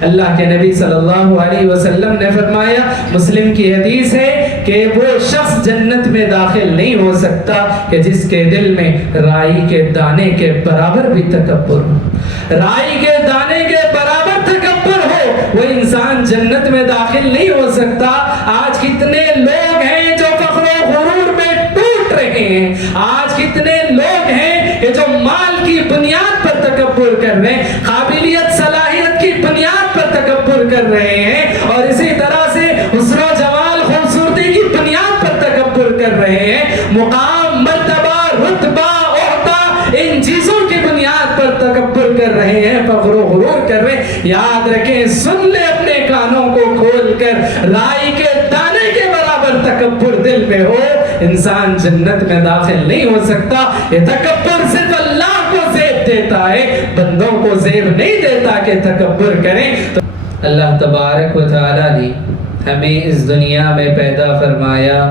اللہ کے نبی صلی اللہ علیہ وسلم نے فرمایا، مسلم کی حدیث ہے کہ وہ شخص جنت میں داخل نہیں ہو سکتا کہ جس کے دل میں رائی کے دانے کے برابر بھی تکبر ہو۔ رائی کے دانے کے برابر تکبر ہو، وہ انسان جنت میں داخل نہیں ہو سکتا۔ آج کتنے لوگ ہیں جو فخر و غرور میں ٹوٹ رہے ہیں، آج کتنے لوگ ہیں کہ جو مال کی بنیاد پر تکبر کر رہے ہیں، قابلیت صلاحیت کی بنیاد پر تکبر کر رہے ہیں، اور اسی طرح سے حسن و جمال خوبصورتی کی بنیاد پر تکبر کر رہے ہیں، مقام مرتبہ رتبہ عہدہ ان چیزوں کی بنیاد پر تکبر کر رہے ہیں، فخر و غرور کر رہے ہیں۔ یاد رکھیں، سن لے اپنے کانوں کو کھول کر، رائی کے دانے کے برابر تکبر دل میں ہو، انسان جنت میں داخل نہیں ہو سکتا۔ یہ تکبر صرف اللہ کو زیب دیتا ہے، بندوں کو زیب نہیں دیتا کہ تکبر کریں۔ تو اللہ تبارک و تعالیٰ نے ہمیں اس دنیا میں پیدا فرمایا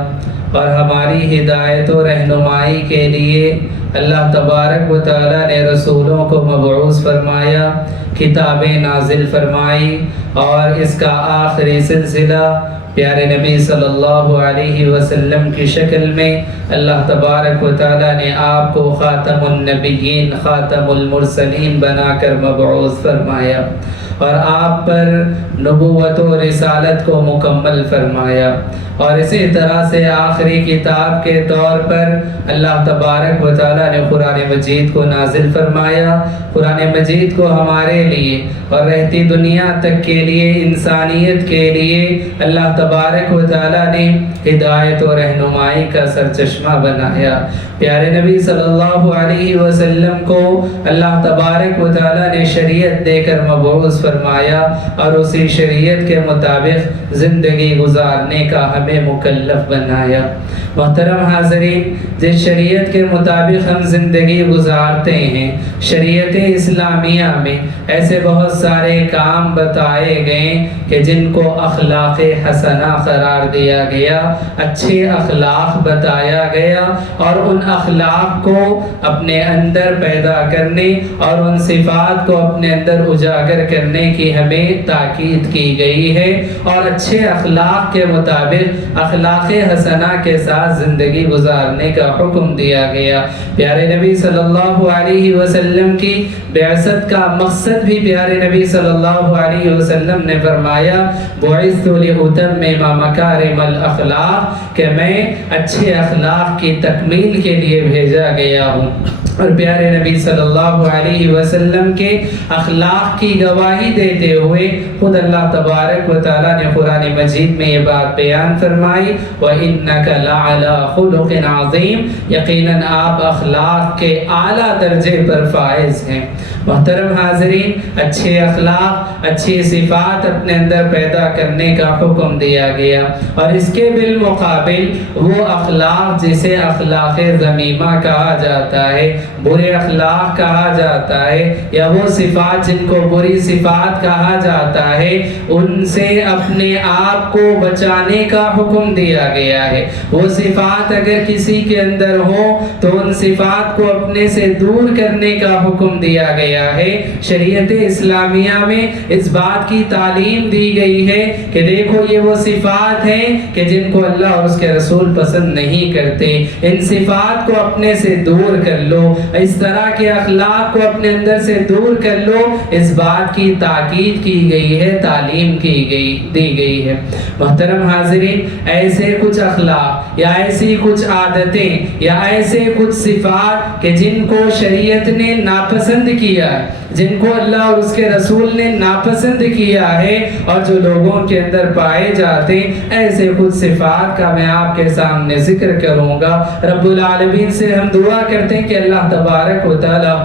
اور ہماری ہدایت و رہنمائی کے لیے اللہ تبارک و تعالیٰ نے رسولوں کو مبعوث فرمایا، کتابیں نازل فرمائی، اور اس کا آخری سلسلہ پیارے نبی صلی اللہ علیہ وسلم کی شکل میں اللہ تبارک و تعالیٰ نے آپ کو خاتم النبیین خاتم المرسلین بنا کر مبعوث فرمایا، اور آپ پر نبوت و رسالت کو مکمل فرمایا، اور اسی طرح سے آخری کتاب کے طور پر اللہ تبارک و تعالیٰ نے قرآن مجید کو نازل فرمایا۔ قرآن مجید کو ہمارے لیے اور رہتی دنیا تک کے لیے، انسانیت کے لیے اللہ تبارک و تعالیٰ نے ہدایت و رہنمائی کا سرچشمہ بنایا۔ پیارے نبی صلی اللہ علیہ وسلم کو اللہ تبارک و تعالیٰ نے شریعت دے کر مبعوث فرمایا، اور اسی شریعت کے مطابق زندگی گزارنے کا ہمیں مکلف بنایا۔ محترم حاضرین، جس شریعت کے مطابق ہم زندگی گزارتے ہیں، شریعت اسلامیہ میں ایسے بہت سارے کام بتائے گئے کہ جن کو اخلاق حسنہ قرار دیا گیا، اچھے اخلاق بتایا گیا، اور ان اخلاق کو اپنے اندر پیدا کرنے اور ان صفات کو اپنے اندر اجاگر کرنے کی ہمیں تاکید کی گئی ہے، اور اچھے اخلاق کے مطابق اخلاق حسنہ کے ساتھ زندگی گزارنے کا حکم دیا گیا۔ پیارے نبی صلی اللہ علیہ وسلم کی بعثت کا مقصد بھی پیارے نبی صلی اللہ علیہ وسلم نے فرمایا، بعثت لأتمم مکارم الاخلاق، کہ میں اچھے اخلاق کی تکمیل کے لیے بھیجا گیا ہوں۔ اور پیارے نبی صلی اللہ علیہ وسلم کے اخلاق کی گواہی دیتے ہوئے خود اللہ تبارک و تعالیٰ نے قرآن مجید میں یہ بات بیان فرمائی، وَإِنَّكَ لَعَلَىٰ خُلُقٍ عَظِيمٍ، یقیناً آپ اخلاق کے اعلیٰ درجے پر فائز ہیں۔ محترم حاضرین، اچھے اخلاق، اچھی صفات اپنے اندر پیدا کرنے کا حکم دیا گیا، اور اس کے بالمقابل وہ اخلاق جسے اخلاق ذمیمہ کہا جاتا ہے، برے اخلاق کہا جاتا ہے، یا وہ صفات جن کو بری صفات کہا جاتا ہے، ان سے اپنے آپ کو بچانے کا حکم دیا گیا ہے۔ وہ صفات اگر کسی کے اندر ہو تو ان صفات کو اپنے سے دور کرنے کا حکم دیا گیا ہے۔ شریعت اسلامیہ میں اس بات کی تعلیم دی گئی ہے کہ دیکھو، یہ وہ صفات ہیں کہ جن کو اللہ اور اس کے رسول پسند نہیں کرتے، ان صفات کو اپنے سے دور کر لو، اس طرح کے اخلاق کو اپنے اندر سے دور کر لو۔ اس بات کی تاکید کی گئی ہے، تعلیم دی گئی ہے۔ محترم حاضرین، ایسے کچھ اخلاق یا ایسی کچھ عادتیں یا ایسے کچھ صفات کہ جن کو شریعت نے ناپسند کیا ہے، جن کو اللہ اور اس کے رسول نے ناپسند کیا ہے، اور جو لوگوں کے اندر پائے جاتے ہیں، ایسے کچھ صفات کا میں آپ کے سامنے ذکر کروں گا۔ رب العالمین سے ہم دعا کرتے ہیں کہ اللہ تبارک و تعالی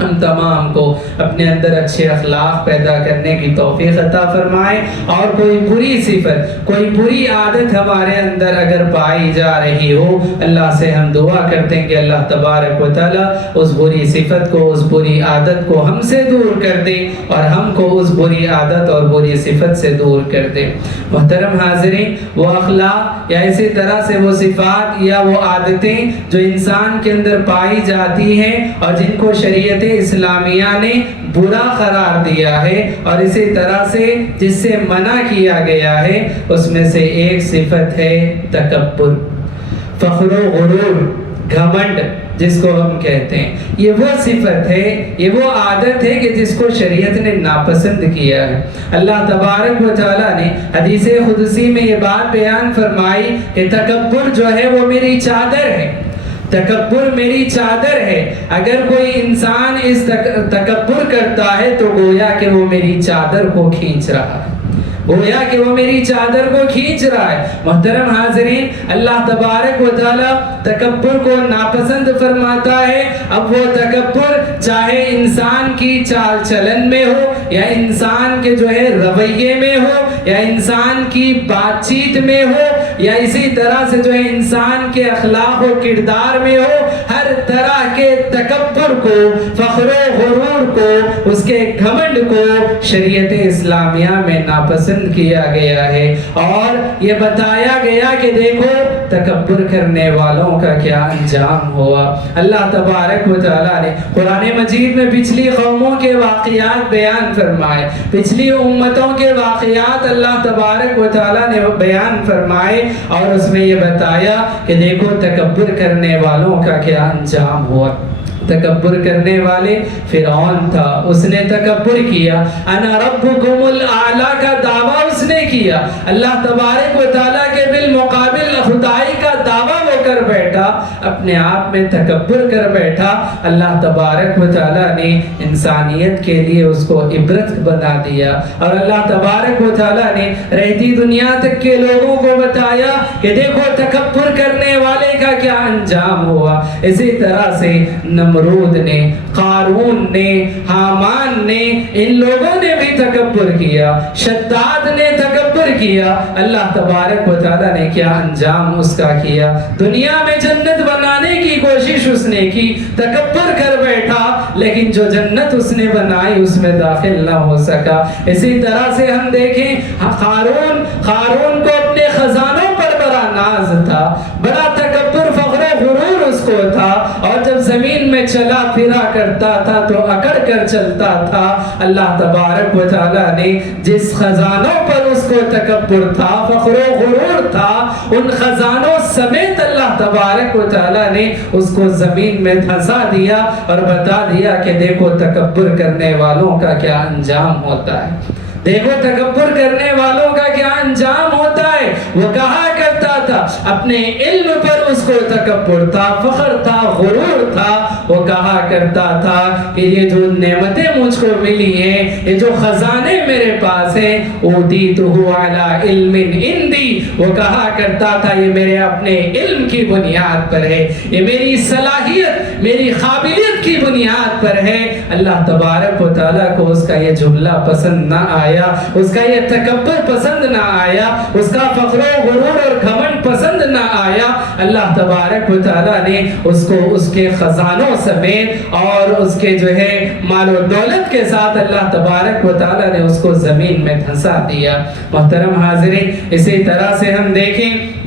ہم تمام کو اپنے اندر اچھے اخلاق پیدا کرنے کی توفیق عطا فرمائے، اور کوئی بری صفت، کوئی بری عادت ہمارے اندر اگر پائی جا رہی ہو، اللہ سے ہم دعا کرتے ہیں کہ اللہ تبارک و تعالی اس بری صفت کو، اس بری عادت کو ہم سے دور کر دے، اور ہم کو اس بری عادت اور بری صفت سے دور کر دے۔ محترم حاضرین، وہ اخلاق یا اسی طرح سے وہ صفات یا وہ عادتیں جو انسان کے اندر پائی جاتی ہیں اور جن کو شریعت شریعت اسلامیہ نے برا قرار دیا ہے، اور اسی طرح سے جس سے منع کیا گیا ہے اس میں سے ایک صفت ہے تکبر، فخر و غرور، گھمنڈ جس کو ہم کہتے ہیں. یہ وہ صفت ہے، یہ وہ عادت ہے کہ جس کو شریعت نے ناپسند کیا ہے. اللہ تبارک و تعالیٰ نے حدیث قدسی میں یہ بات بیان فرمائی کہ تکبر جو ہے وہ میری چادر ہے، تکبر میری چادر ہے. اگر کوئی انسان اس تکبر کرتا ہے تو گویا کہ وہ میری چادر کو کھینچ رہا ہے، گویا کہ وہ میری چادر کو کھینچ رہا ہے. محترم حاضرین، اللہ تبارک و تعالیٰ تکبر کو ناپسند فرماتا ہے. اب وہ تکبر چاہے انسان کی چال چلن میں ہو، یا انسان کے جو ہے رویے میں ہو، یا انسان کی بات چیت میں ہو، یا اسی طرح سے جو ہے انسان کے اخلاق و کردار میں ہو، ہر طرح کے تکبر کو، فخر و غرور کو، اس کے گھمنڈ کو شریعت اسلامیہ میں ناپسند کیا گیا ہے. اور یہ بتایا گیا کہ دیکھو تکبر کرنے والوں کا کیا انجام ہوا. اللہ تبارک و تعالیٰ نے قرآن مجید میں پچھلی قوموں کے واقعات بیان فرمائے، پچھلی امتوں کے واقعات اللہ تبارک و تعالیٰ نے بیان فرمائے، اور اس میں یہ بتایا کہ دیکھو تکبر کرنے والوں کا کیا انجام ہوا. تکبر کرنے والے فرعون تھا، اس نے تکبر کیا، انا ربکم الاعلی کا دعویٰ اس نے کیا. اللہ تبارک و تعالیٰ کے بالمقابل خدائی کا دعویٰ وہ کر بیٹھا، اپنے آپ میں تکبر کر بیٹھا. اللہ تبارک و تعالیٰ نے انسانیت کے لیے اس کو عبرت بنا دیا، اور اللہ تبارک و تعالیٰ نے رہتی دنیا تک کے لوگوں کو بتایا کہ دیکھو تکبر کرنے والے کا کیا انجام ہوا. اسی طرح سے نمرود نے، قارون نے، حامان نے، ان لوگوں نے بھی تکبر کیا، شداد نے تکبر کیا. اللہ تبارک و تعالیٰ نے کیا انجام اس کا کیا. دنیا میں جنت بنانے کی کوشش اس نے کی، تکبر کر بیٹھا، لیکن جو جنت اس نے بنائی اس میں داخل نہ ہو سکا. اسی طرح سے ہم دیکھیں قارون کو اپنے خزانوں پر بڑا ناز تھا، بڑا تکبر، فخر و غرور اس کو تھا، اور جب زمین میں چلا پھرا کرتا تھا تو اکڑ کر چلتا تھا. اللہ تبارک و تعالیٰ نے جس خزانوں پر اس کو تکبر تھا، فخر و غرور تھا، ان خزانوں سمیت اللہ تبارک و تعالیٰ نے اس کو زمین میں دھسا دیا اور بتا دیا کہ دیکھو تکبر کرنے والوں کا کیا انجام ہوتا ہے، دیکھو تکبر کرنے والوں کا کیا انجام ہوتا ہے. وہ کہا کرتا تھا، اپنے علم پر اس کو تکبر تھا، فخر تھا، غرور تھا. وہ کہا کرتا تھا کہ یہ جو نعمتیں مجھ کو ملی ہیں، یہ جو خزانے میرے پاس ہیں، اوتیتہ علی علم عندی، وہ کہا کرتا تھا یہ میرے اپنے علم کی بنیاد پر ہے، یہ میری صلاحیت، میری قابلیت کی بنیاد پر ہے. اللہ تبارک و تعالیٰ کو اس کا یہ جملہ پسند نہ آیا، اس کا یہ تکبر پسند نہ آیا، اس کا فخر و غرور اور گھمنڈ پسند نہ آیا. اللہ تبارک و تعالیٰ نے اس کو اس کے خزانوں سمیت اور اس کے جو ہے مال و دولت کے ساتھ اللہ تبارک و تعالیٰ نے اس کو زمین میں دھسا دیا. محترم حاضرین، اسی طرح سے ہم دیکھیں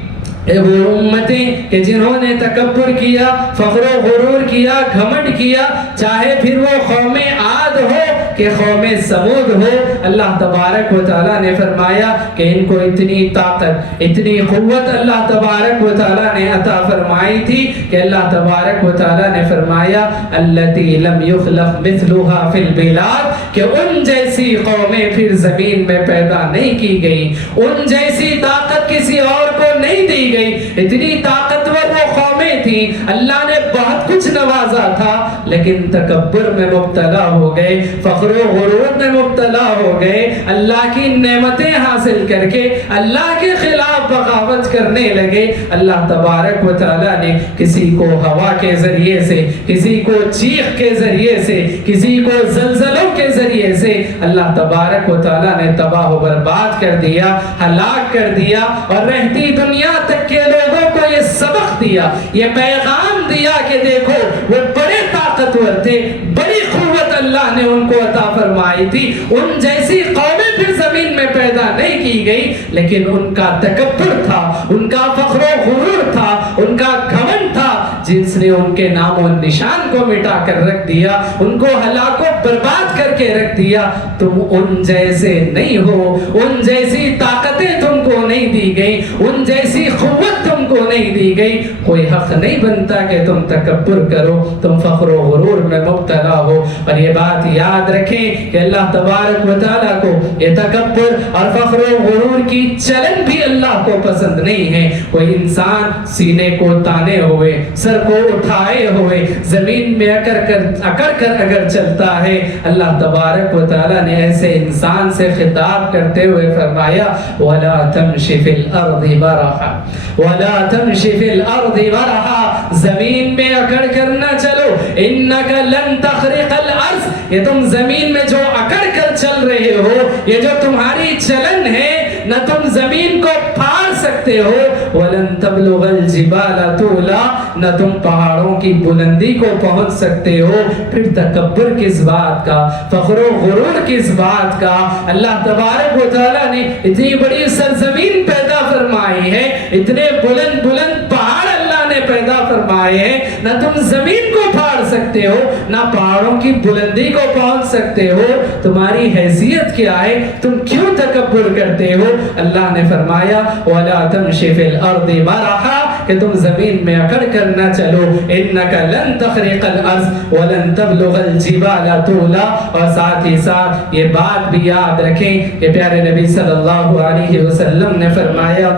وہ امتیں کہ جنہوں نے تکبر کیا، فخر و غرور کیا، گھمنڈ کیا، چاہے پھر وہ قوم عاد ہو کہ قوم سمود ہو. اللہ تبارک و تعالیٰ نے فرمایا کہ ان کو اتنی طاقت، اتنی قوت اللہ تبارک و تعالیٰ نے عطا فرمائی تھی کہ اللہ تبارک و تعالیٰ نے فرمایا التی لم یخلق مثلها فی البلاد، کہ ان جیسی قومیں پھر زمین میں پیدا نہیں کی گئی، ان جیسی طاقت کسی اور کو نہیں دی گئی. اتنی طاقتور وہ قومیں تھیں، اللہ نے بہت کچھ نوازا تھا، لیکن تکبر میں مبتلا ہو گئے، فخر و غرور میں مبتلا ہو گئے. اللہ کی نعمتیں حاصل کر کے اللہ کے خلاف بغاوت کرنے لگے. اللہ تبارک و تعالیٰ نے کسی کو ہوا کے ذریعے سے، کسی کو چیخ کے ذریعے سے، کسی کو زلزلوں کے ذریعے سے اللہ تبارک و تعالیٰ نے تباہ و برباد کر دیا، ہلاک کر دیا. اور رہتی دنیا تک کے لوگوں کو یہ سبق دیا، یہ پیغام دیا کہ دیکھو وہ بڑے طاقتور تھے، بڑی قوت اللہ نے ان کو عطا فرمائی تھی. ان جیسی قومیں پھر زمین میں پیدا نہیں کی گئی، لیکن ان کا تکبر تھا، ان کا فخر و غرور تھا، ان کا گھمنڈ تھا. جس نے ان کے نام و نشان کو مٹا کر رکھ دیا, ان کو ہلاک و برباد کر کے رکھ دیا. تم ان جیسے نہیں ہو, ان جیسی طاقتیں تم کو نہیں دی گئی, ان جیسی قوت تم کو نہیں دی گئی. کوئی حق نہیں بنتا کہ تم تکبر کرو, تم فخر و غرور میں مبتلا ہو. اور یہ بات یاد رکھیں کہ اللہ تبارک و تعالیٰ کو یہ تکبر اور فخر و غرور کی چلن بھی اللہ کو پسند نہیں ہے. کوئی انسان سینے کو تانے ہوئے, سر کو اٹھائے ہوئے, زمین میں اکڑ کر اگر چلتا ہے, اللہ تبارک و تعالیٰ نے ایسے انسان سے خطاب کرتے ہوئے فرمایا وَلَا تَمْشِ فِي الْأَرْضِ مَرَحًا وَلَا تَمْشِ فِي الْأَرْضِ مَرَحًا, زمین میں اکڑ کر نہ چلو. إِنَّكَ لَن تَخْرِقَ الْأَرْضِ, یہ تم زمین میں جو اکڑ کر چل رہے ہو, یہ جو تمہاری چلن ہے, نہ تم زمین کو پھاڑ سکتے ہو. وَلَن تَبْلُغَ الْجِبَالَ طُولًا, نہ تم پہاڑوں کی بلندی کو پہنچ سکتے ہو. پھر تکبر کس بات کا, فخر و غرور کس بات کا. اللہ تبارک و تعالیٰ نے اتنی بڑی سرزمین پیدا فرمائی ہے, اتنے بلند بلند پہاڑ اللہ نے پیدا فرمائے ہیں, نہ تم زمین کو پھاڑ سکتے ہو, نہ پہاڑوں کی بلندی کو پہنچ سکتے ہو. تمہاری حیثیت کیا ہے, تم کیوں تکبر کرتے ہو؟ اللہ نے فرمایا وَلَا تَمْشِ فِي الْأَرْضِ مَرَحًا, کہ تم زمین میں اکڑ کر نہ چلو. إِنَّكَ لَن تَخْرِقَ الْأَرْضَ وَلَن تَبْلُغَ الْجِبَالَ طُولًا. اور ساتھ ہی ساتھ یہ بات بھی یاد رکھیں کہ پیارے نبی صلی اللہ علیہ وسلم نے فرمایا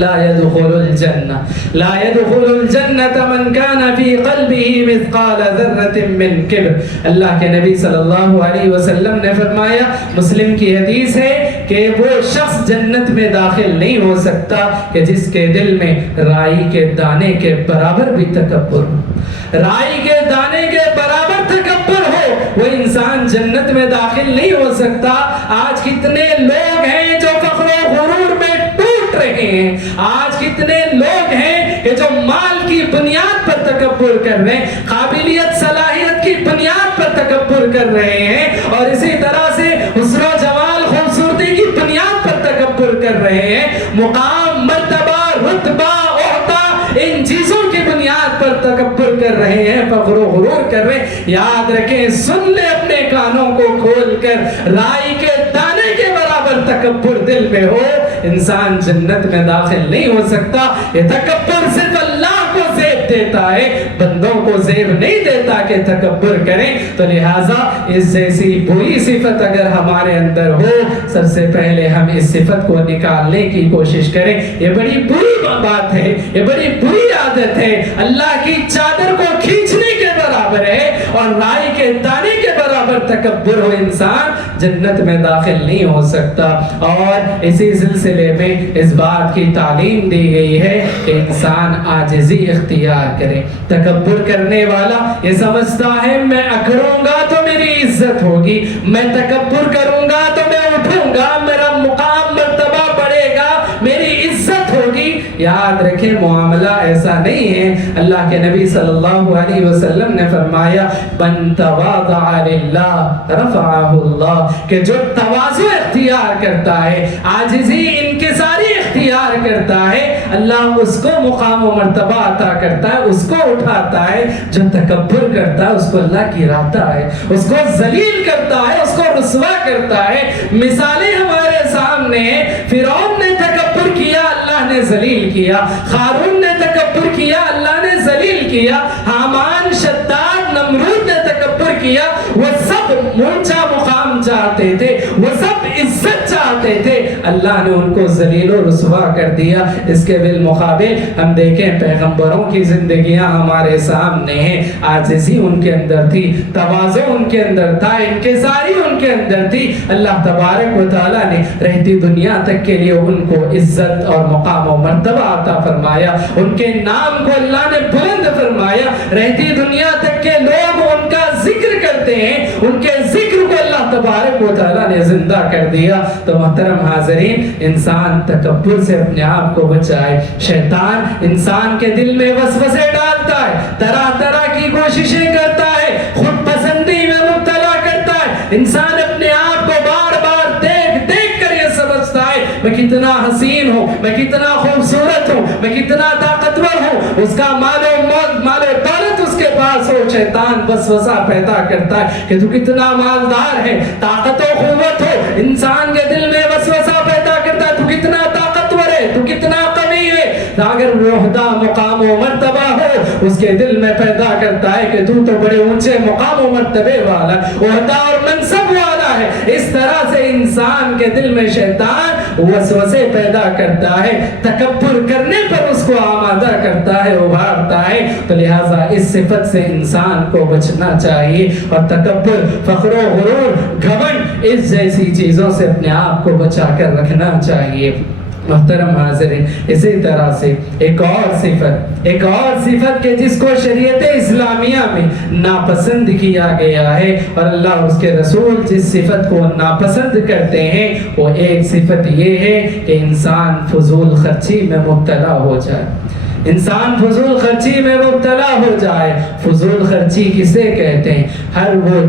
لا يدخل الجنة من كان في قلبه مثقال ذرة من كبر. اللہ کے نبی صلی اللہ علیہ وسلم نے فرمایا, مسلم کی حدیث ہے کہ وہ شخص جنت میں داخل نہیں ہو سکتا کہ جس کے دل میں رائی کے دانے کے برابر بھی تکبر ہو. رائی کے دانے کے برابر تکبر ہو, وہ انسان جنت میں داخل نہیں ہو سکتا. آج کتنے لوگ ہیں جو فخر و غرور میں ٹوٹ رہے ہیں, آج کتنے لوگ ہیں کہ جو مال کی بنیاد پر تکبر کر رہے ہیں, قابلیت صلاحیت کی بنیاد پر تکبر کر رہے ہیں, اور اسی طرح سے حسن و جمال خوبصورتی کی بنیاد پر تکبر کر رہے ہیں. مقام, مرتبہ, رتبہ, عہدہ, ان چیزوں کی بنیاد پر تکبر کر رہے ہیں, فخر و غرور کر رہے ہیں. یاد رکھیں, سن لے اپنے کانوں کو کھول کر, رائی کے دانے کے برابر تکبر دل میں ہو, انسان جنت میں داخل نہیں ہو سکتا. یہ تکبر صرف اللہ کو زیب دیتا ہے, بندوں کو زیب نہیں دیتا کہ تکبر کریں. تو لہٰذا اس جیسی بری صفت اگر ہمارے اندر ہو, سب سے پہلے ہم اس صفت کو نکالنے کی کوشش کریں. یہ بڑی بری بات ہے, یہ بڑی بری عادت ہے, اللہ کی چادر کو کھینچنے کے برابر ہے, اور رائی کے دانے کے برابر تکبر ہو, انسان جنت میں داخل نہیں ہو سکتا. اور اسی سلسلے میں اس بات کی تعلیم دی گئی ہے کہ انسان عاجزی اختیار کرے. تکبر کرنے والا یہ سمجھتا ہے میں اکڑوں گا تو میری عزت ہوگی, میں تکبر کروں گا تو میں اٹھوں گا, میرا مقام مرتبہ بڑھے گا, میری عزت ہوگی. یاد رکھیں, معاملہ ایسا نہیں ہے. اللہ کے نبی صلی اللہ علیہ وسلم نے فرمایا من تواضع للہ رفعہ اللہ, کہ جو تواضع اختیار کرتا ہے, عاجزی انکساری اختیار کرتا ہے, اللہ اس کو مقام و مرتبہ عطا کرتا ہے, اس کو اٹھاتا ہے. جو تکبر کرتا ہے اس کو اللہ گراتا ہے, اس کو ذلیل کرتا ہے, اس کو رسوا کرتا ہے. مثالیں ہمارے سامنے ہیں. فرعون نے تکبر کیا, اللہ نے ذلیل کیا. قارون نے تکبر کیا, اللہ نے ذلیل کیا. حامان, شداد, نمرود نے تکبر کیا. وہ سب اونچا مقام چاہتے تھے, وہ سب عزت چاہتے تھے, اللہ نے ان کو ذلیل و رسوا کر دیا. اس کے بالمقابل ہم دیکھیں پیغمبروں کی زندگیاں ہمارے سامنے ہیں. عاجزی ان کے اندر تھی, تواضع ان کے اندر تھا, انکساری ان کے اندر تھی. اللہ تبارک و تعالیٰ نے رہتی دنیا تک کے لیے ان کو عزت اور مقام و مرتبہ عطا فرمایا, ان کے نام کو اللہ نے بلند فرمایا. رہتی دنیا تک کے لوگ ان کا ذکر کرتے ہیں, ان کے ذکر کو اللہ تبارک و تعالیٰ نے زندہ کر دیا. تو محترم حاضرین, انسان تکبر سے اپنے آپ کو بچائے. شیطان انسان کے دل میں وسوسے ڈالتا ہے, طرح طرح کی کوششیں کرتا ہے, خود پسندی میں مبتلا کرتا ہے. انسان اپنے آپ کو بار بار دیکھ دیکھ کر یہ سمجھتا ہے میں کتنا حسین ہوں, میں کتنا خوبصورت ہوں, میں کتنا طاقتور ہوں. اس کا مال و اس کے پاس ہو شیطان وسوسہ پیدا کرتا ہے کہ تو کتنا مالدار ہے، طاقت و قوت ہو، انسان کے دل میں وسوسہ پیدا کرتا ہے تو کتنا طاقتور ہے، تو کتنا قوی ہے، اگر وہ عہدہ مقام و مرتبہ ہو اس کے دل میں پیدا کرتا ہے کہ تو بڑے اونچے مقام و مرتبے والا عہدہ اور منصب والا ہے۔ اس طرح سے انسان کے دل میں شیطان وسوسے پیدا کرتا ہے، تکبر کرنے پر اس کو آمادہ کرتا ہے، ابھارتا ہے۔ تو لہٰذا اس صفت سے انسان کو بچنا چاہیے، اور تکبر، فخر و غرور، گھمنڈ، اس جیسی چیزوں سے اپنے آپ کو بچا کر رکھنا چاہیے۔ محترم حاضرین، اسی طرح سے ایک اور صفت کہ جس کو شریعت اسلامیہ میں ناپسند کیا گیا ہے، اور اللہ اور اس کے رسول جس صفت کو ناپسند کرتے ہیں، وہ ایک صفت یہ ہے کہ انسان فضول خرچی میں مبتلا ہو جائے۔ انسان فضول خرچی میں مبتلا ہو جائے۔ فضول خرچی کسے کہتے ہیں؟ ہر وہ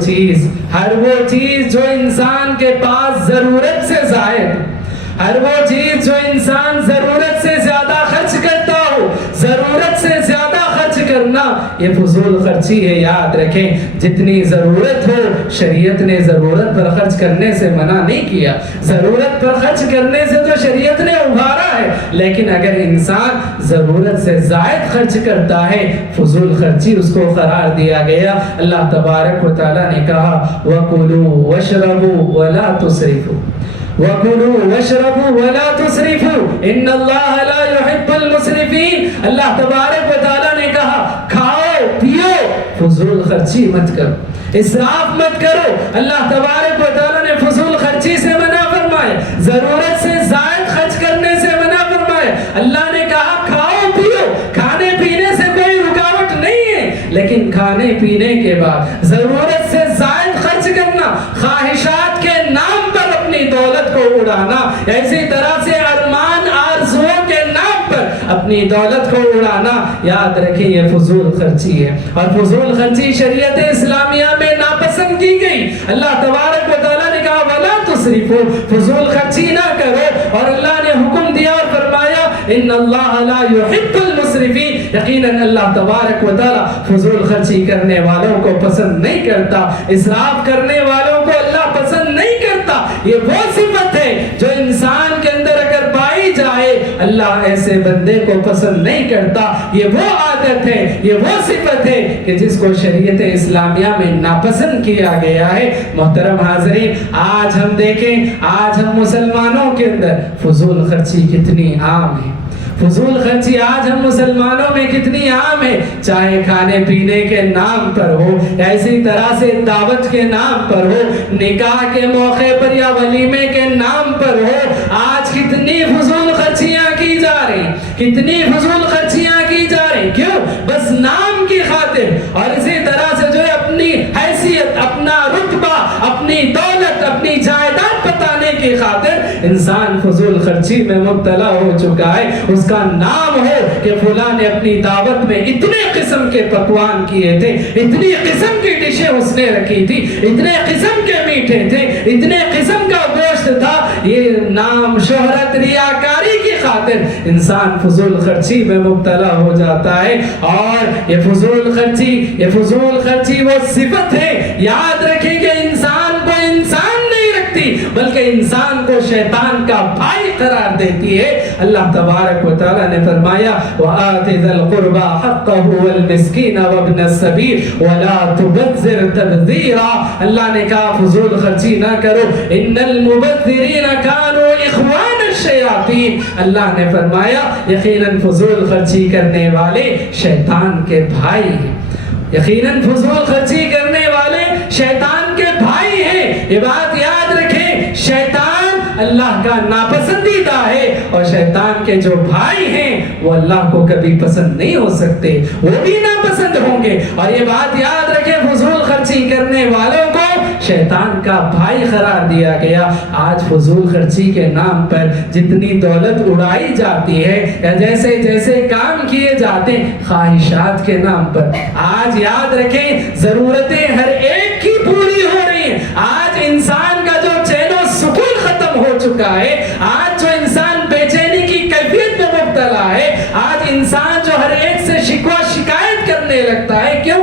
چیز جو انسان کے پاس ضرورت سے زائد، ہر وہ چیز جو انسان ضرورت سے زیادہ خرچ کرتا ہو۔ ضرورت سے زیادہ خرچ کرنا یہ فضول خرچی ہے۔ یاد رکھیں، جتنی ضرورت ہو، شریعت نے ضرورت پر خرچ کرنے سے منع نہیں کیا، ضرورت پر خرچ کرنے سے تو شریعت نے ابھارا ہے، لیکن اگر انسان ضرورت سے زائد خرچ کرتا ہے، فضول خرچی اس کو قرار دیا گیا۔ اللہ تبارک و تعالیٰ نے کہا وَكُلُوا وَاشْرَبُوا وَلَا تُسْرِفُوا، وَكُلُوا وَاشْرَبُوا وَلَا تُسْرِفُوا إِنَّ اللَّهَ لَا يُحِبُّ الْمُسْرِفِينَ۔ اللہ تبارک و تعالیٰ نے کہا کھاؤ پیو، فضول خرچی مت کرو، اسراف مت کرو۔ اللہ تبارک و تعالیٰ نے فضول خرچی سے منع فرمائے، ضرورت سے زائد خرچ کرنے سے منع فرمائے۔ اللہ نے کہا کھاؤ پیو، کھانے پینے سے کوئی رکاوٹ نہیں ہے، لیکن کھانے پینے کے بعد ضرورت سے زائد خرچ کرنا، خواہشات کے نام پر اپنی دولت کو اڑانا، اسی طرح سے ارمان آرزوؤں کے نام پر اپنی دولت کو اڑانا، یاد رکھیں یہ فضول خرچی ہے، اور فضول خرچی شریعت اسلامیہ میں ناپسند کی گئی۔ اللہ تبارک و تعالیٰ نے کہا وَلَا تُسْرِفُوا، فضول خرچی نہ کرو، اور اللہ نے حکم دیا اور فرمایا إِنَّ اللَّهَ لَا يُحِبُّ الْمُسْرِفِينَ، یقیناً اللہ تبارک و تعالیٰ فضول خرچی کرنے والوں کو پسند نہیں کرتا، اسراف کرنے والوں کو اللہ پسند نہیں کرتا۔ یہ وہ صفت ہے جو انسان کے اندر اگر پائی جائے اللہ ایسے بندے کو پسند نہیں کرتا۔ یہ وہ عادت ہے، یہ وہ صفت ہے کہ جس کو شریعت اسلامیہ میں ناپسند کیا گیا ہے۔ محترم حاضرین، آج ہم دیکھیں، آج ہم مسلمانوں کے اندر فضول خرچی کتنی عام ہے۔ فضول خرچی آج ہم مسلمانوں میں کتنی عام ہے، چاہے کھانے پینے کے نام پر ہو، یا اسی طرح سے دعوت کے نام پر ہو، نکاح کے موقع پر یا ولیمے کے نام پر ہو۔ آج کتنی فضول خرچیاں کی جا رہی، کتنی فضول خرچیاں کی جا رہی، کیوں؟ بس نام کی خاطر، اور اسی طرح سے جو ہے اپنی حیثیت، اپنا رتبہ، اپنی دولت، اپنی جائیداد بتانے کی خاطر انسان فضول خرچی میں مبتلا ہو چکا ہے۔ اس کا نام ہو کہ فلاں نے اپنی دعوت میں اتنے قسم کے پکوان کیے تھے، اتنی قسم کی ڈشیں اس نے رکھی تھی، اتنے قسم کے میٹھے تھے، اتنے قسم کا گوشت تھا۔ یہ نام، شہرت، ریاکاری کی خاطر انسان فضول خرچی میں مبتلا ہو جاتا ہے، اور یہ فضول خرچی وہ صفت ہے، یاد رکھیں کہ انسان کو انسان نہیں رکھتی بلکہ انسان کو شیطان کا بھائی قرار دیتی ہے۔ اللہ تبارک و تعالیٰ نے فرمایا وَآتِ ذَا الْقُرْبَى حَقَّهُ وَالْمِسْكِينَ وَابْنَ السَّبِيلِ وَلَا تُبَذِّرْ تَبْذِيرًا۔ اللہ نے کہا فضول خرچی نہ کرو، إِنَّ الْمُبَذِّرِينَ كَانُوا إِخْوَانَ الشَّيَاطِينَ۔ اللہ نے فرمایا یقیناً فضول خرچی کرنے والے شیطان کے بھائی ہیں، یقیناً فضول خرچی کرنے والے شیطان کے بھائی ہیں۔ یہ بات یاد رکھیں، شیطان اللہ کا ناپسندیدہ ہے، اور شیطان کے جو بھائی ہیں وہ اللہ کو کبھی پسند نہیں ہو سکتے، وہ بھی ناپسند ہوں گے۔ اور یہ بات یاد رکھیں، فضول خرچی کرنے والوں کو شیطان کا بھائی قرار دیا گیا۔ آج فضول خرچی کے نام پر جتنی دولت اڑائی جاتی ہے، یا جیسے جیسے کام کیے جاتے ہیں خواہشات کے نام پر، آج یاد رکھیں ضرورتیں ہر ایک کی پوری ہو رہی ہیں۔ آج انسان کا جو چین و سکون ختم ہو چکا ہے، آج جو انسان بے چینی کی کیفیت میں مبتلا ہے، آج انسان جو ہر ایک سے شکوہ شکایت کرنے لگتا ہے، کیوں؟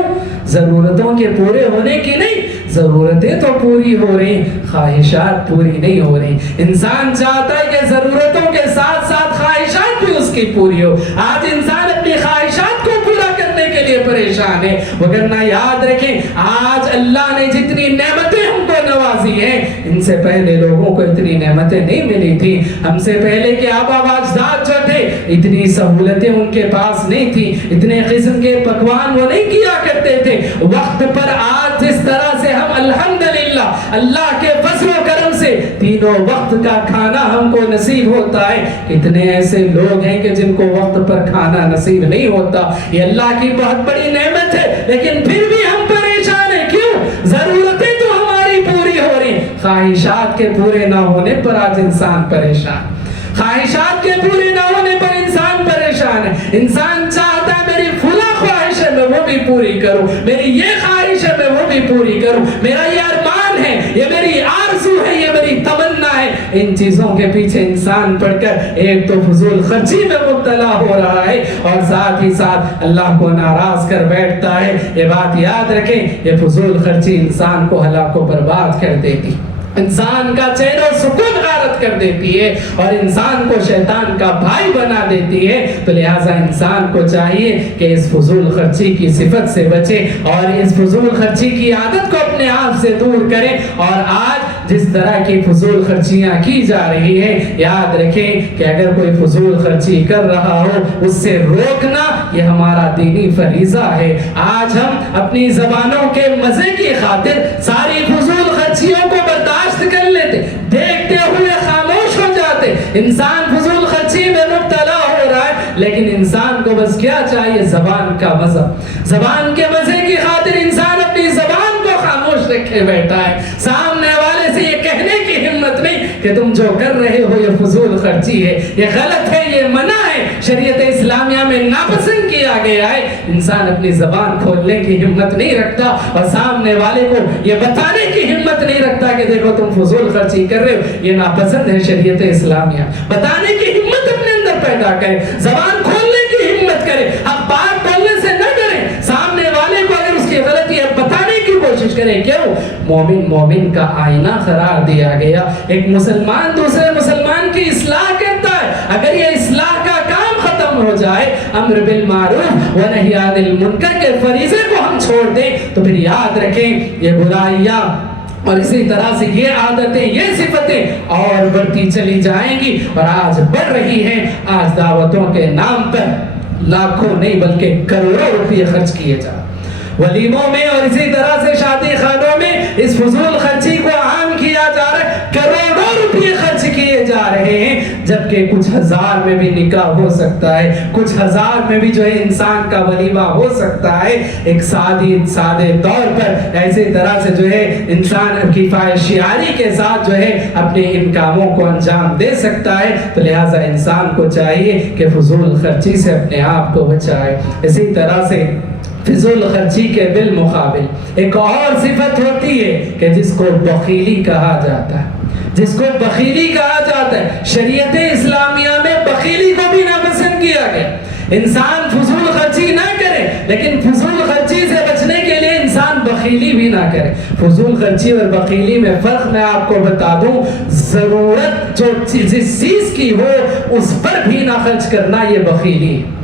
ضرورتوں کے پورے ہونے کی نہیں، ضرورتیں تو پوری ہو رہی، خواہشات پوری نہیں ہو رہی۔ انسان چاہتا ہے کہ ضرورتوں کے ساتھ ساتھ خواہشات بھی اس کی پوری ہو۔ آج انسان اپنی خواہشات کو پورا کرنے کے لیے پریشان ہے، وگرنہ یاد رکھیں آج اللہ نے جتنی نعمتیں ہم کو نوازی ہیں، ان سے پہلے لوگوں کو اتنی نعمتیں نہیں ملی تھی۔ ہم سے پہلے کے آبا و اجداد جو تھے اتنی سہولتیں ان کے پاس نہیں تھی، اتنے قسم کے پکوان وہ نہیں کیا کرتے تھے وقت پر۔ آج جس طرح سے ہم الحمدللہ اللہ کے فضل و کرم سے تینوں وقت کا کھانا ہم کو نصیب ہوتا ہے، اتنے ایسے لوگ ہیں کہ جن کو وقت پر کھانا نصیب نہیں ہوتا۔ یہ اللہ کی بہت بڑی نعمت ہے، لیکن پھر بھی ہم پریشان ہیں۔ کیوں؟ ضرورتیں تو ہماری پوری ہو رہی، خواہشات کے پورے نہ ہونے پر آج انسان پریشان، خواہشات کے پورے نہ ہونے پر انسان پریشان ہے۔ انسان چاہتا ہے میری فلاں خواہش ہے میں وہ بھی پوری کروں، میری یہ خواہش ہے میں وہ بھی پوری کروں، میرا یہ ارمان ہے، یہ میری آرزو ہے، یہ میری تمنا ہے۔ ان چیزوں کے پیچھے انسان پڑ کر ایک تو فضول خرچی میں مبتلا ہو رہا ہے، اور ساتھ ہی ساتھ اللہ کو ناراض کر بیٹھتا ہے۔ یہ بات یاد رکھیں، یہ فضول خرچی انسان کو ہلاک و برباد کر دیتی، انسان کا چین و سکون غارت کر دیتی ہے، اور انسان کو شیطان کا بھائی بنا دیتی ہے۔ تو لہٰذا انسان کو چاہیے کہ اس فضول خرچی کی صفت سے بچے اور اس فضول خرچی کی عادت کو اپنے آپ سے دور کرے۔ اور آج جس طرح کی فضول خرچیاں کی جا رہی ہیں، یاد رکھیں کہ اگر کوئی فضول خرچی کر رہا ہو اس سے روکنا یہ ہمارا دینی فریضہ ہے۔ آج ہم اپنی زبانوں کے مزے کی خاطر ساری فضول خرچیوں کو برداشت کر لیتے، دیکھتے ہوئے خاموش ہو جاتے۔ انسان فضول خرچی میں مبتلا ہو رہا ہے، لیکن انسان کو بس کیا چاہیے؟ زبان کا مزہ، زبان کے مزے کی خاطر انسان اپنی زبان کو خاموش رکھے بیٹھا ہے۔ سامنے والے سے یہ کہنے کی ہمت نہیں کہ تم جو کر رہے ہو یہ فضول خرچی ہے، یہ غلط ہے، یہ منع ہے، شریعت اسلامیہ میں ناپسند کیا گیا ہے۔ انسان اپنی زبان کھولنے کی ہمت نہیں رکھتا، اور سامنے والے کو یہ بتانے کی ہمت نہیں رکھتا کہ دیکھو تم فضول خرچی کر رہے ہو، یہ ناپسند ہے شریعت اسلامیہ۔ بتانے کی ہمت اپنے اندر پیدا کرے، زبان کھولنے کی ہمت کرے، اب بات بولنے سے نہ ڈرے، سامنے والے کو اگر اس کی غلطی ہے بتانے کی کوشش کریں۔ کیوں؟ مومن کا آئینہ قرار دیا گیا۔ ایک مسلمان دوسرے مسلمان کی اصلاح کرتا ہے، اگر یہ اصلاح کا کام ختم ہو جائے، امر بالمعروف و نہی عن المنکر کے فریضے کو ہم چھوڑ دیں، تو پھر یاد رکھیں یہ برائیاں اور اسی طرح سے یہ عادتیں، یہ صفتیں اور بڑھتی چلی جائیں گی، اور آج بڑھ رہی ہیں۔ آج دعوتوں کے نام پر لاکھوں نہیں بلکہ کروڑوں روپے خرچ کیے جا رہے ہیں ولیموں میں، اور اسی طرح سے شادی خانوں میں اس فضول خرچی کو عام کیا جا رہا ہے، کروڑوں روپے خرچ کیے جا رہے ہیں، جبکہ کچھ ہزار میں بھی نکاح ہو سکتا ہے، کچھ ہزار میں بھی جو ہے انسان کا ولیمہ ہو سکتا ہے، ایک سادے طور پر ایسے طرح سے جو ہے انسان کفایت شعاری کے ساتھ جو ہے اپنے ان کاموں کو انجام دے سکتا ہے۔ تو لہٰذا انسان کو چاہیے کہ فضول خرچی سے اپنے آپ کو بچائے۔ اسی طرح سے فضول خرچی کے بالمقابل ایک اور صفت ہوتی ہے کہ جس کو بخیلی کہا جاتا ہے، جس کو بخیلی کہا جاتا ہے۔ شریعت اسلامیہ میں بخیلی کو بھی ناپسند کیا گیا۔ انسان فضول خرچی نہ کرے، لیکن فضول خرچی سے بچنے کے لیے انسان بخیلی بھی نہ کرے۔ فضول خرچی اور بخیلی میں فرق میں آپ کو بتا دوں، ضرورت جو جس چیز کی ہو اس پر بھی نہ خرچ کرنا یہ بخیلی ہے۔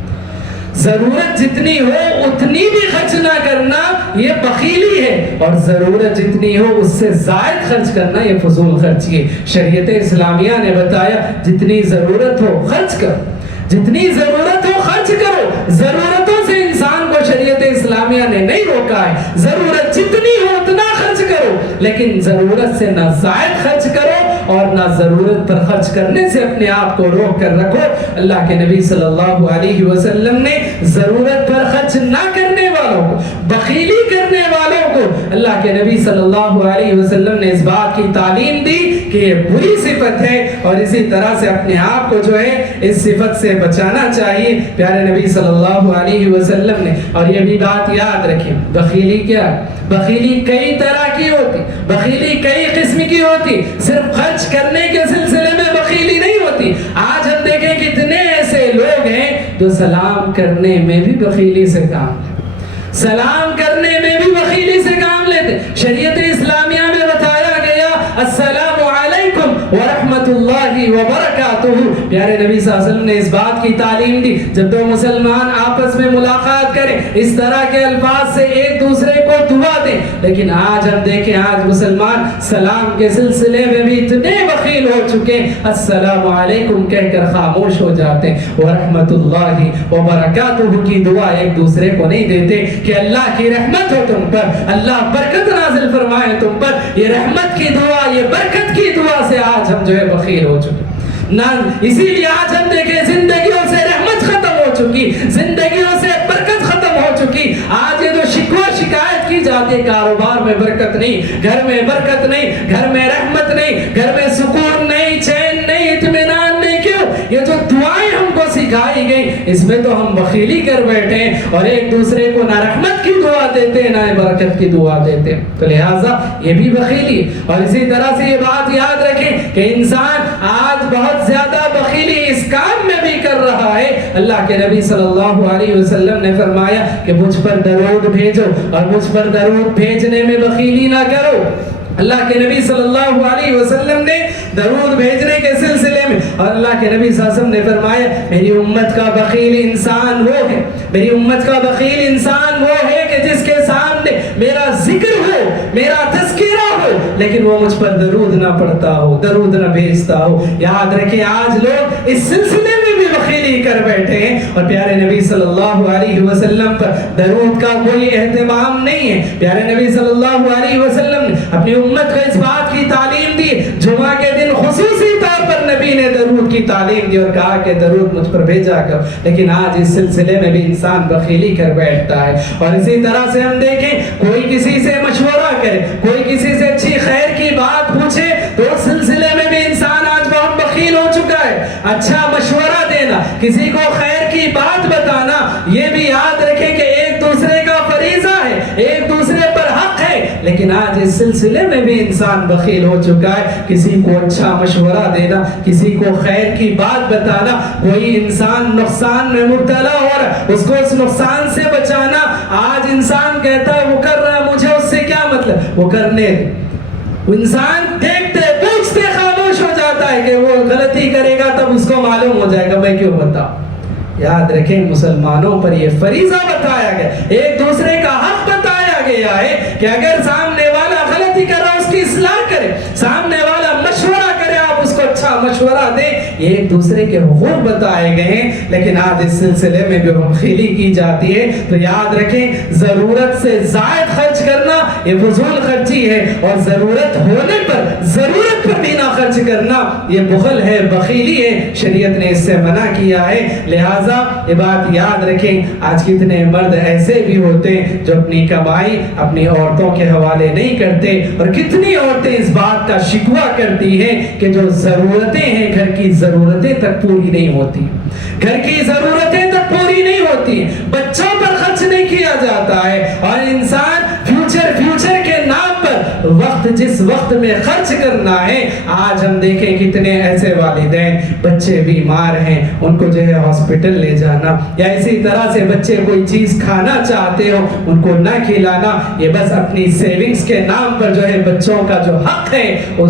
ضرورت جتنی ہو اتنی بھی خرچ نہ کرنا یہ بخیلی ہے، اور ضرورت جتنی ہو اس سے زائد خرچ کرنا یہ فضول خرچی ہے۔ شریعت اسلامیہ نے بتایا جتنی ضرورت ہو خرچ کرو، جتنی ضرورت ہو خرچ کرو۔ ضرورتوں سے انسان کو شریعت اسلامیہ نے نہیں روکا ہے، ضرورت جتنی ہو اتنا خرچ کرو، لیکن ضرورت سے نہ زائد خرچ کرو اور نہ ضرورت پر خرچ کرنے سے اپنے آپ کو روک کر رکھو۔ اللہ کے نبی صلی اللہ علیہ وسلم نے ضرورت پر خرچ نہ کرنے والوں کو، بخیلی کرنے والوں کو، اللہ کے نبی صلی اللہ علیہ وسلم نے اس بات کی تعلیم دی کہ یہ بری صفت ہے، اور اسی طرح سے اپنے آپ کو جو ہے اس صفت سے بچانا چاہیے۔ پیارے نبی صلی اللہ علیہ وسلم نے، اور یہ بھی بات یاد رکھیں، بخیلی کیا ہے؟ بخیلی کئی طرح کی ہوتی، بخیلی کئی قسم کی ہوتی، صرف خرچ کرنے کے سلسلے میں بخیلی نہیں ہوتی۔ آج ہم دیکھیں کتنے ایسے لوگ ہیں جو سلام کرنے میں بھی بخیلی سے کام، سلام کرنے میں بھی بخیلی سے کام لیتے. شریعت اسلامیہ میں بتایا گیا السلام علیکم ورحمۃ اللہ وبرکاتہ. پیارے نبی صلی اللہ علیہ وسلم نے اس بات کی تعلیم دی جب دو مسلمان آپس میں ملاقات کریں اس طرح کے الفاظ سے ایک دوسرے کو دعا دیں. لیکن آج ہم دیکھیں آج مسلمان سلام کے سلسلے میں بھی اتنے بخیل ہو چکے السلام علیکم کہہ کر خاموش ہو جاتے ہیں. ورحمۃ اللہ وبرکاتہ کی دعا ایک دوسرے کو نہیں دیتے کہ اللہ کی رحمت ہو تم پر, اللہ برکت نازل فرمائے تم پر. یہ رحمت کی دعا, یہ برکت کی دعا سے آج ہم جو ہے بخیل ہو چکے. اسی لیے آج ہم دیکھیں زندگیوں سے رحمت ختم ہو چکی, زندگیوں سے برکت ختم ہو چکی. آج یہ جو شکوہ شکایت کی جاتی ہے کاروبار میں برکت نہیں, گھر میں برکت نہیں, گھر میں رحمت نہیں, گھر میں سکون نہیں, چین نہیں, اطمینان نہیں. کیوں؟ یہ جو دعائیں ہم کو سکھائی گئی اس میں تو ہم بخیلی کر بیٹھے ہیں اور ایک دوسرے کو نہ رحمت کی دعا دیتے ہیں نہ برکت کی دعا دیتے ہیں. تو لہٰذا یہ بھی بخیلی. اور اسی طرح سے یہ بات یاد رکھیں کہ انسان آج بہت زیادہ بخیلی اس کام میں بھی کر رہا ہے. اللہ کے نبی صلی اللہ علیہ وسلم نے فرمایا کہ مجھ پر درود بھیجو اور مجھ پر درود بھیجنے میں بخیلی نہ کرو. اللہ کے نبی صلی اللہ علیہ وسلم نے درود بھیجنے کے سلسلے میں اور اللہ کے نبی صلی اللہ علیہ وسلم نے فرمایا میری امت کا بخیل انسان وہ ہے, میری امت کا بخیل انسان وہ ہے کہ جس کے سامنے میرا ذکر ہو, میرا تذکرہ ہو, لیکن وہ مجھ پر درود نہ پڑھتا ہو, درود نہ بھیجتا ہو. یاد رکھیں آج لوگ اس سلسلے میں بھی بخیلی کر بیٹھے ہیں اور پیارے نبی صلی اللہ علیہ وسلم پر درود کا کوئی اہتمام نہیں ہے. پیارے نبی صلی اللہ علیہ وسلم نے اپنی امت کو اس بات کی تعلیم دی, جمعہ کے دن خصوصی طور پر نبی نے درود کی تعلیم دی اور کہا کہ درود مجھ پر بھیجا کر. لیکن آج اس سلسلے میں بھی انسان بخیلی کر بیٹھتا ہے. اور اسی طرح سے ہم دیکھیں کوئی کسی سے مشورہ کرے, کوئی کسی سے اچھی خیر کی بات پوچھے تو اس سلسلے میں بھی انسان آج بہت بخیل ہو چکا ہے. اچھا مشورہ دینا, کسی کو خیر کی بات بتانا, یہ بھی یاد رکھیں کہ ایک دوسرے کا فریضہ ہے, ایک دوسرے پر حق ہے. لیکن آج اس سلسلے میں بھی انسان بخیل ہو چکا ہے. کسی کو اچھا مشورہ دینا, کسی کو خیر کی بات بتانا, کوئی انسان نقصان میں مبتلا ہو رہا ہے اس کو اس نقصان سے بچانا. آج انسان کہتا ہے وہ کر رہا ہے مجھے اس سے کیا مطلب, وہ کرنے دے. انسان دیکھتے پوچھتے خاموش ہو جاتا ہے کہ وہ غلطی کرے گا تب اس کو معلوم ہو جائے گا, میں کیوں بتاؤں. یاد رکھیں مسلمانوں پر یہ فریضہ بتایا گیا, ایک دوسرے کا حق بتایا گیا ہے کہ اگر سامنے والا غلطی کر رہا اس کی اصلاح کرے, سامنے والا مشورہ کرے آپ اس کو اچھا مشورہ دیں. یہ ایک دوسرے کے حقوق بتائے گئے ہیں. لیکن آج اس سلسلے میں جو بخیلی کی جاتی ہے تو یاد رکھیں ضرورت سے زائد خرچ کرنا یہ فضول خرچی ہے اور ضرورت ہونے پر ضرورت پر بھی نہ خرچ کرنا یہ بخل ہے, بخیلی ہے. شریعت نے اس سے منع کیا ہے. لہٰذا یہ بات یاد رکھیں آج کتنے مرد ایسے بھی ہوتے ہیں جو اپنی کمائی اپنی عورتوں کے حوالے نہیں کرتے اور کتنی عورتیں اس بات کا شکوہ کرتی ہیں کہ جو ضرورتیں ہیں گھر کی ضرورتیں تک پوری نہیں ہوتی, گھر کی ضرورتیں تک پوری نہیں ہوتی, بچوں پر خرچ نہیں کیا جاتا ہے. اور انسان فیوچر کے نام پر وقت جس وقت میں خرچ کرنا ہے, آج ہم دیکھیں کتنے ایسے والدین بچے بیمار ہیں ان کو جو ہے ہاسپٹل لے جانا, یا اسی طرح سے بچے کوئی چیز کھانا چاہتے ہو ان کو نہ کھلانا, یہ بس اپنی سیونگز کے نام پر جو ہے بچوں کا جو حق ہے وہ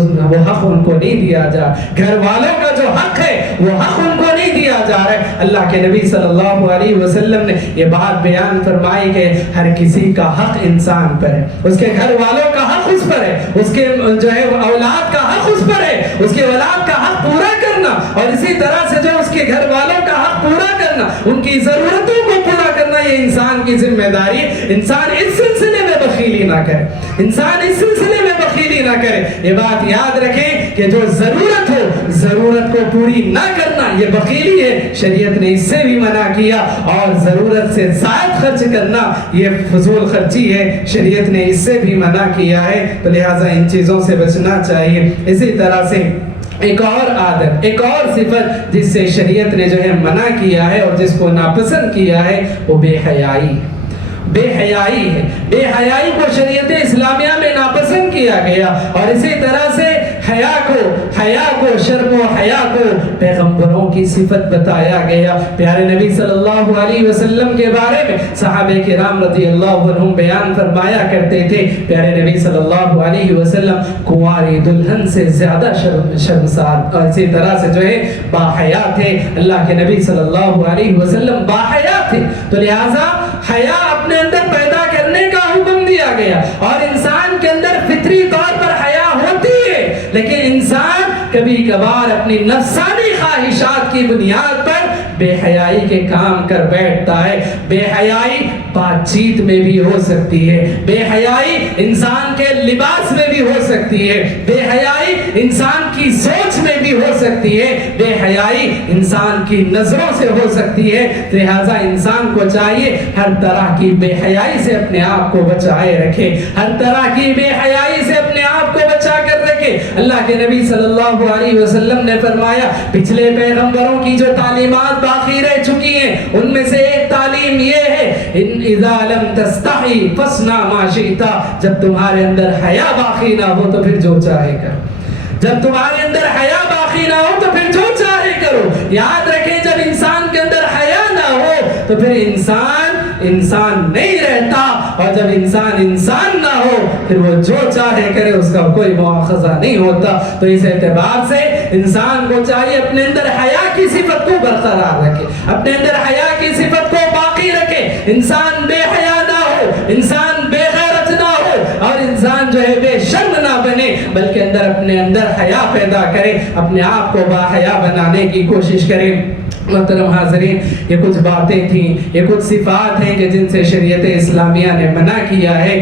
حق ان کو نہیں دیا جا, گھر والوں کا جو حق ہے وہ حق ان کو نہیں دیا جا رہا ہے. اللہ کے نبی صلی اللہ علیہ وسلم نے یہ بات بیان فرمائی کہ ہر کسی کا حق انسان پر ہے, اس کے گھر والوں کا حق اس پر ہے, اس کے جو ہے اولاد کا حق اس پر ہے, اس کے اولاد کا حق پورا کرنا اور اسی طرح سے جو اس کے گھر والوں کا حق پورا کرنا, ان کی ضرورتوں کو پورا کرنا یہ انسان کی ذمہ داری ہے. انسان اس سلسلے میں بخیلی نہ کرے, انسان اس سلسلے میں بخیلی نہ کرے. یہ بات یاد رکھیں کہ جو ضرورت ہو ضرورت کو پوری نہ کرنا یہ بخیلی ہے. شریعت نے اس سے بھی منع کیا اور ضرورت سے زائد خرچ کرنا یہ فضول خرچی ہے, شریعت نے اس سے بھی منع کیا ہے. تو لہٰذا ان چیزوں سے بچنا چاہیے. اسی طرح سے ایک اور عادت, ایک اور صفت جس سے شریعت نے جو ہے منع کیا ہے اور جس کو ناپسند کیا ہے وہ بے حیائی. بے حیائی ہے, بے حیائی کو شریعت اسلامیہ میں ناپسند کیا گیا. اور اسی طرح سے حیا کو شرم و حیا کو پیغمبروں کی صفت بتایا گیا. پیارے نبی صلی اللہ علیہ وسلم کے بارے میں صحابہ کرام رضی اللہ عنہم بیان فرمایا کرتے تھے, پیارے نبی صلی اللہ علیہ وسلم کنواری دلہن سے زیادہ شرمسار اسی طرح سے جو ہے باحیا تھے. اللہ کے نبی صلی اللہ علیہ وسلم باحیا تھے, تو لہٰذا حیا اپنے اندر پیدا کرنے کا حکم دیا گیا. اور انسان کے اندر فطری طور پر حیا ہوتی ہے, لیکن انسان کبھی کبھار اپنی نفسانی خواہشات کی بنیاد پر بے حیائی کے کام کر بیٹھتا ہے. بے حیائی بات چیت میں بھی ہو سکتی ہے, بے حیائی انسان کے لباس میں بھی ہو سکتی ہے, بے حیائی انسان کی سوچ میں بھی ہو سکتی ہے, بے حیائی انسان کی نظروں سے ہو سکتی ہے. لہذا انسان کو چاہیے ہر طرح کی بے حیائی سے اپنے آپ کو بچائے رکھے, ہر طرح کی بے حیائی سے اپنے آپ کو بچا کر رکھے. اللہ کے نبی صلی اللہ علیہ وسلم نے فرمایا پچھلے پیغمبروں کی جو تعلیمات باقی رہ چکی ہیں ان میں سے ایک تعلیم یہ ہے, ان اذا لم تستحی فاصنع ما شئت, جب تمہارے اندر حیا باقی نہ ہو تو پھر جو چاہے کرو. جب تمہارے اندر حیا باقی نہ ہو تو پھر جو چاہے کرو. یاد رکھیں جب انسان کے اندر حیا نہ ہو تو پھر انسان نہیں رہتا, اور جب انسان نہ ہو پھر وہ جو چاہے کرے اس کا کوئی مواخذہ نہیں ہوتا. تو اس اعتبار سے انسان کو چاہیے اپنے اندر حیا کی صفت کو برقرار رکھے, اپنے اندر حیا کی صفت کو باقی رکھے. انسان بے حیا نہ ہو, انسان بے غیرت نہ ہو, اور انسان جو ہے بے شرم نہ بنے, بلکہ اپنے اندر حیا پیدا کرے, اپنے آپ کو باحیا بنانے کی کوشش کرے. محترم حاضرین, یہ کچھ باتیں تھیں, یہ کچھ صفات ہیں کہ جن سے شریعت اسلامیہ نے منع کیا ہے.